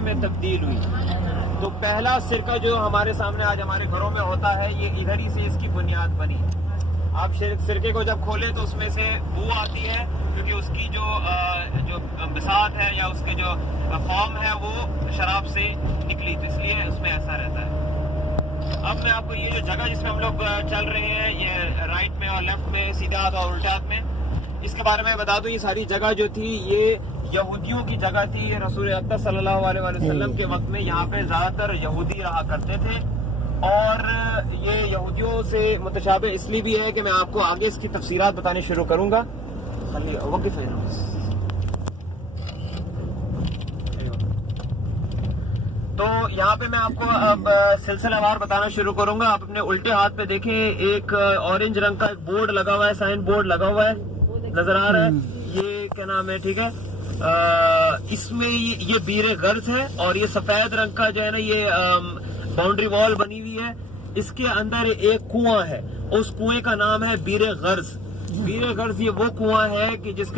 فرقے میں تبدیل ہوئی. تو پہلا سرقہ جو ہمارے سامنے آج ہمارے گھروں میں ہوتا ہے یہ ادھر ہی سے اس کی بنیاد بنی. آپ سرقے کو جب کھولیں تو اس میں سے بو آتی ہے کیونکہ اس کی جو بساط ہے یا اس کے جو فارم ہے وہ شراب سے نکلی, تو اس لیے اس میں ایسا رہتا ہے. اب میں آپ کو یہ جو جگہ جس میں ہم لوگ چل رہے ہیں یہ رائٹ میں اور لیفٹ میں سیدھے ہاتھ اور الٹے ہاتھ میں, اس کے بارے میں بتا دوں. یہ ساری جگہ جو تھی یہ یہودیوں کی جگہ تھی. رسول اکرم صلی اللہ علیہ وسلم کے وقت میں یہاں پہ زیادہ تر یہودی رہا کرتے تھے, اور یہ یہودیوں سے متشابہ اس لیے بھی ہے کہ میں آپ کو آگے اس کی تفسیرات بتانے شروع کروں گا. تو یہاں پہ میں آپ کو اب سلسلہ وار بتانا شروع کروں گا. آپ اپنے الٹے ہاتھ پہ دیکھیں ایک اورنج رنگ کا ایک بورڈ لگا ہوا ہے, سائن بورڈ لگا ہوا ہے, نظر آ رہا ہے. یہ کیا نام ہے, ٹھیک ہے, اس میں یہ بیر غرض ہے, اور یہ سفید رنگ کا جو ہے نا یہ باؤنڈری وال بنی ہوئی ہے. اس کے اندر ایک کنواں ہے, اس کنویں کا نام ہے بیر غرض. بیر غرض یہ وہ کنواں ہے کہ جس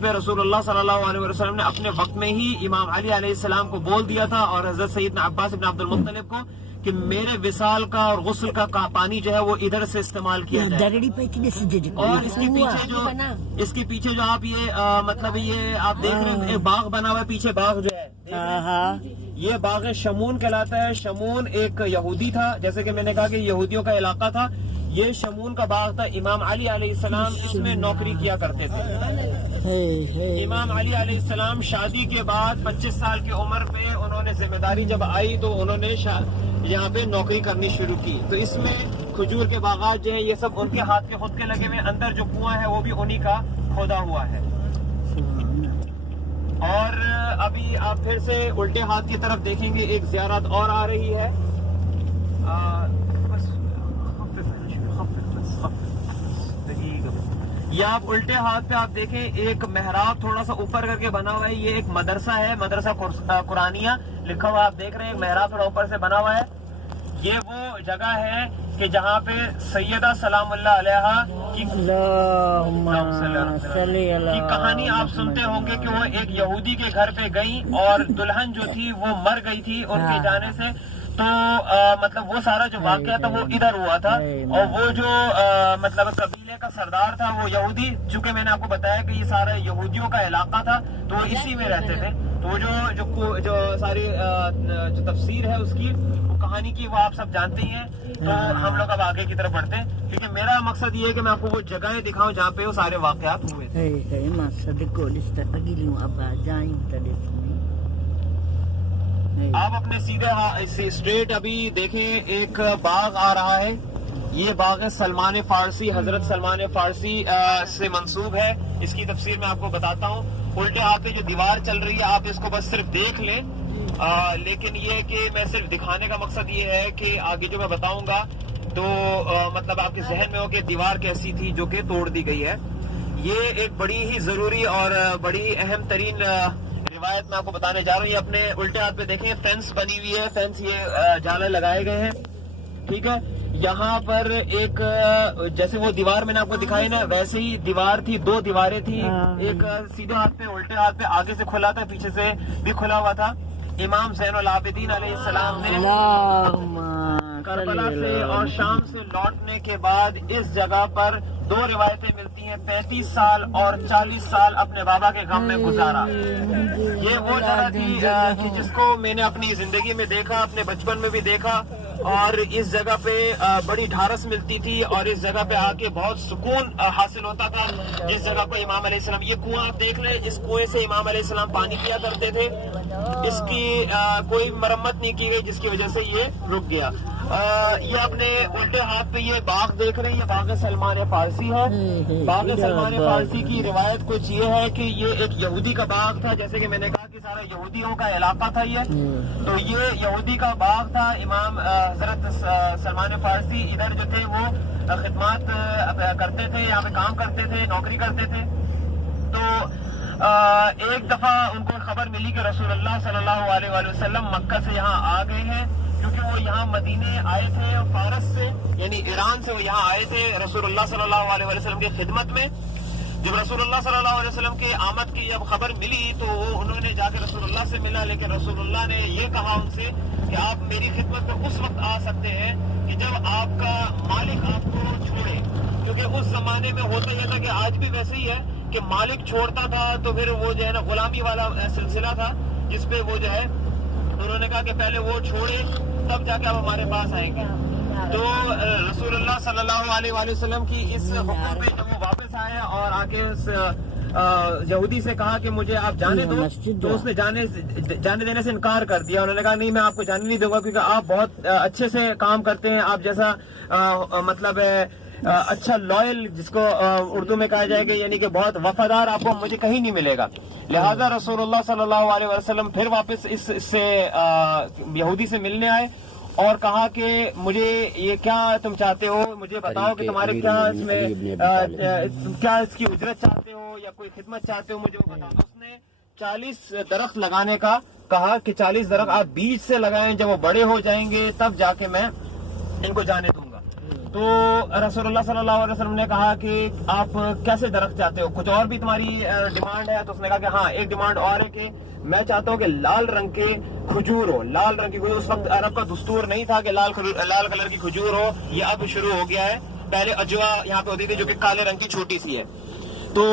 میں رسول اللہ صلی اللہ علیہ وسلم نے اپنے وقت میں ہی امام علی علیہ السلام کو بول دیا تھا, اور حضرت سیدنا عباس ابن عبد المطلب کو, کہ میرے وصال کا اور غسل کا پانی جو ہے وہ ادھر سے استعمال کیا جائے. اور اس کے پیچھے جو آپ یہ مطلب یہ آپ دیکھ رہے ہیں ایک باغ بنا ہوا ہے, پیچھے باغ جو ہے یہ باغ شمون کہلاتا ہے. شمون ایک یہودی تھا, جیسے کہ میں نے کہا کہ یہودیوں کا علاقہ تھا. یہ شمون کا باغ تھا. امام علی علیہ السلام اس میں نوکری کیا کرتے تھے. امام علی علیہ السلام شادی کے بعد 25 سال کی عمر میں انہوں نے ذمہ داری جب آئی تو انہوں نے یہاں پہ نوکری کرنی شروع کی. تو اس میں کھجور کے باغات جو ہیں یہ سب ان کے ہاتھ کے خود کے لگے ہوئے. اندر جو کنواں ہے وہ بھی انہی کا کھودا ہوا ہے. اور ابھی آپ پھر سے الٹے ہاتھ کی طرف دیکھیں گے ایک زیارت اور آ رہی ہے. یہ آپ الٹے ہاتھ پہ آپ دیکھیں ایک محراب تھوڑا سا اوپر کر کے بنا ہوا ہے. یہ ایک مدرسہ ہے, مدرسہ قرآنیہ لکھا ہوا آپ دیکھ رہے ہیں. ایک محراب تھوڑا اوپر سے بنا ہوا ہے. یہ وہ جگہ ہے کہ جہاں پہ سیدہ سلام اللہ علیہا کی کہانی آپ سنتے ہوں گے کہ وہ ایک یہودی کے گھر پہ گئیں اور دلہن جو تھی وہ مر گئی تھی ان کے جانے سے. تو مطلب وہ سارا جو واقعہ تھا وہ ادھر ہوا تھا, اور وہ جو مطلب قبیلے کا سردار تھا وہ یہودی, چونکہ میں نے آپ کو بتایا کہ یہ سارا یہودیوں کا علاقہ تھا تو وہ اسی میں رہتے تھے. تو وہ جو ساری جو تفسیر ہے اس کی وہ کہانی کی وہ آپ سب جانتے ہیں. تو ہم لوگ اب آگے کی طرف بڑھتے ہیں, کیونکہ میرا مقصد یہ ہے کہ میں آپ کو وہ جگہیں دکھاؤں جہاں پہ وہ سارے واقعات ہوئے تھے. آپ اپنے سیدھے اسٹریٹ ابھی دیکھیں ایک باغ آ رہا ہے. یہ باغ ہے سلمان فارسی, حضرت سلمان فارسی سے منسوب ہے. اس کی تفسیر میں آپ کو بتاتا ہوں. الٹے ہاتھ پہ جو دیوار چل رہی ہے آپ اس کو بس صرف دیکھ لیں, لیکن یہ کہ میں صرف دکھانے کا مقصد یہ ہے کہ آگے جو میں بتاؤں گا تو مطلب آپ کے ذہن میں ہو کہ دیوار کیسی تھی جو کہ توڑ دی گئی ہے. یہ ایک بڑی ہی ضروری اور بڑی اہم ترین روایت میں آپ کو بتانے جا رہا ہوں. یہ اپنے الٹے ہاتھ پہ دیکھیں فینس بنی ہوئی ہے, فینس یہ جالے لگائے گئے ہیں, ٹھیک ہے. یہاں پر ایک جیسے وہ دیوار میں نے آپ کو دکھائی نا ویسے ہی دیوار تھی, 2 دیواریں تھی, ایک سیدھے ہاتھ پہ الٹے ہاتھ پہ آگے سے کھلا تھا, پیچھے سے بھی کھلا ہوا تھا. امام زین العابدین علیہ السلام نے کربلا سے اور شام سے لوٹنے کے بعد اس جگہ پر 2 روایتیں ملتی ہیں, 35 سال اور 40 سال اپنے بابا کے غم میں گزارا. یہ وہ جگہ تھی کہ جس کو میں نے اپنی زندگی میں دیکھا, اپنے بچپن میں بھی دیکھا, اور اس جگہ پہ بڑی ڈھارس ملتی تھی, اور اس جگہ پہ آ کے بہت سکون حاصل ہوتا تھا. جس جگہ کو امام علیہ السلام, یہ کنواں آپ دیکھ رہے ہیں, اس کنویں سے امام علیہ السلام پانی پیا کرتے تھے. اس کی کوئی مرمت نہیں کی گئی جس کی وجہ سے یہ رک گیا. یہ اپنے الٹے ہاتھ پہ یہ باغ دیکھ رہے ہیں, یہ باغ سلمان فارسی ہے. باغ سلمان فارسی کی روایت کچھ یہ ہے کہ یہ ایک یہودی کا باغ تھا, جیسے کہ میں نے کہا کہ سارا یہودیوں کا علاقہ تھا یہ. تو یہ یہودی کا باغ تھا. امام حضرت سلمان فارسی ادھر جو تھے وہ خدمات کرتے تھے, یہاں پہ کام کرتے تھے, نوکری کرتے تھے. تو ایک دفعہ ان کو خبر ملی کہ رسول اللہ صلی اللہ علیہ وآلہ وسلم مکہ سے یہاں آ گئے ہیں, کیونکہ وہ یہاں مدینے آئے تھے فارس سے, یعنی ایران سے وہ یہاں آئے تھے رسول اللہ صلی اللہ علیہ وآلہ وسلم کی خدمت میں. جب رسول اللہ صلی اللہ علیہ وسلم کے آمد کی جب خبر ملی تو انہوں نے جا کے رسول اللہ سے ملا، لیکن رسول اللہ نے یہ کہا ان سے کہ آپ میری خدمت میں اس وقت آ سکتے ہیں کہ جب آپ کا مالک آپ کو چھوڑے، کیونکہ اس زمانے میں ہوتا یہ تھا کہ آج بھی ویسے ہی ہے کہ مالک چھوڑتا تھا تو پھر وہ جو ہے نا غلامی والا سلسلہ تھا، جس پہ وہ جو ہے انہوں نے کہا کہ پہلے وہ چھوڑے تب جا کے آپ ہمارے پاس آئیں گے۔ تو رسول اللہ صلی اللہ علیہ وآلہ وسلم کی اس حکم پہ جب وہ واپس آئے اور آ کے اس یہودی سے کہا کہ مجھے آپ جانے دو، تو اس نے جانے دینے سے انکار کر دیا۔ انہوں نے کہا نہیں، میں آپ کو جانے نہیں دوں گا، کیونکہ آپ بہت اچھے سے کام کرتے ہیں، آپ جیسا مطلب اچھا لائل جس کو اردو میں کہا جائے گا، یعنی کہ بہت وفادار آپ کو مجھے کہیں نہیں ملے گا۔ لہذا رسول اللہ صلی اللہ علیہ وسلم پھر واپس اس سے یہودی سے ملنے آئے اور کہا کہ مجھے یہ کیا تم چاہتے ہو، مجھے بتاؤ کہ تمہارے کیا اس میں کیا اس کی اجرت چاہتے ہو یا کوئی خدمت چاہتے ہو، مجھے وہ بتاؤ۔ اس نے 40 درخت لگانے کا کہا کہ 40 درخت آپ بیج سے لگائیں، جب وہ بڑے ہو جائیں گے تب جا کے میں ان کو جانے دوں گا۔ تو رسول اللہ صلی اللہ علیہ وسلم نے کہا کہ آپ کیسے درخت چاہتے ہو، کچھ اور بھی تمہاری ڈیمانڈ ہے؟ تو اس نے کہا کہ ہاں، ایک ڈیمانڈ اور ہے کہ میں چاہتا ہوں کہ لال رنگ کے کھجور ہو، لال رنگ کی کھجور۔ اس وقت عرب کا دستور نہیں تھا کہ لال کلر کی کھجور ہو، یہ اب شروع ہو گیا ہے، پہلے اجوا یہاں پہ ہوتی تھی جو کہ کالے رنگ کی چھوٹی سی ہے۔ تو